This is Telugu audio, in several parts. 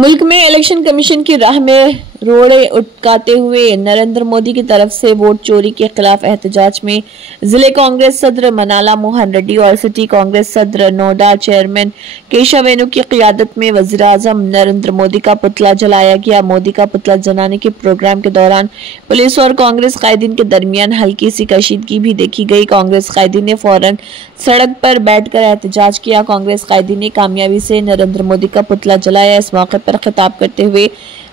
मुल्क में इलेक्शन कमीशन की राह में रोड़े उटकाते हुए नरेंद्र मोदी की तरफ से वोट चोरी के खिलाफ एहतजाज में जिले कांग्रेस सदर मनाला मोहन रेड्डी और सिटी कांग्रेस सदर नोडा चेयरमैन केशव वेणु की क़ियादत में वज़ीर आज़म नरेंद्र मोदी का पुतला जलाया गया। मोदी का पुतला जलाने के प्रोग्राम के दौरान पुलिस और कांग्रेस कायदीन के दरमियान हल्की सी कशीदगी भी देखी गई। कांग्रेस कायदीन ने फौरन सड़क पर बैठकर एहतजाज किया। कांग्रेस कायदीन ने कामयाबी से नरेंद्र मोदी का पुतला जलाया। इस मौके पर खिताब करते हुए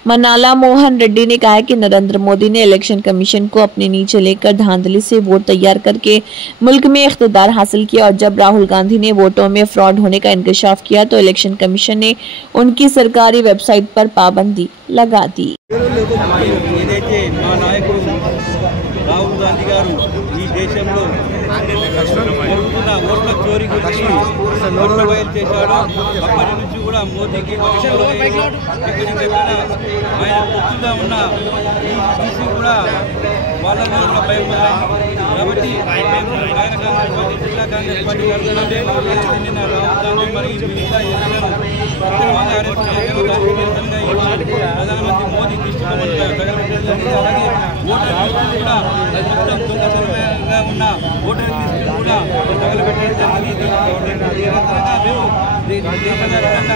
मनाला मोहन रेड्डी ने कहा कि नरेंद्र मोदी ने इलेक्शन कमीशन को अपने नीचे लेकर धांधली से वोट तैयार करके मुल्क में इख्तिदार हासिल किया और जब राहुल गांधी ने वोटों में फ्रॉड होने का इंकशाफ किया तो इलेक्शन कमीशन ने उनकी सरकारी वेबसाइट पर पाबंदी लगा दी। రాహుల్ గాంధీ గారు ఈ దేశంలో జరుగుతున్న ఓట్ల చోరీ గురించి ఓట్ల బయలు చేశాడు। అప్పటి నుంచి కూడా మోదీకి ఆయన పొత్తుగా ఉన్న ఈసీ కూడా వాళ్ళ భయం కాబట్టి ఆయన కాంగ్రెస్ పార్టీ జిల్లా కాంగ్రెస్ పార్టీ నిన్న రాహుల్ గాంధీ మరియు మిగతా ఎన్నికలను ప్రధానమంత్రి మోదీ దృష్టి తగలబెట్టడం అలాగే ఓటర్ కూడా మొత్తం దొంగతనంగా ఉన్న ఓటర్ లిస్టు కూడా తగలబెట్టడం జరిగింది।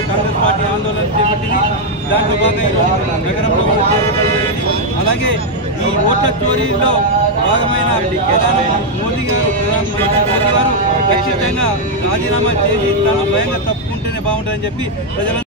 కాంగ్రెస్ పార్టీ ఆందోళన చేపట్టింది। దాంట్లో భాగంగా నగరంలో అలాగే ఈ ఓట్ల చోరీలో భాగమైన మోదీ గారు ఖచ్చితంగా రాజీనామా చేసి తను భయంగా తప్పుకుంటేనే బాగుంటుందని చెప్పి ప్రజలు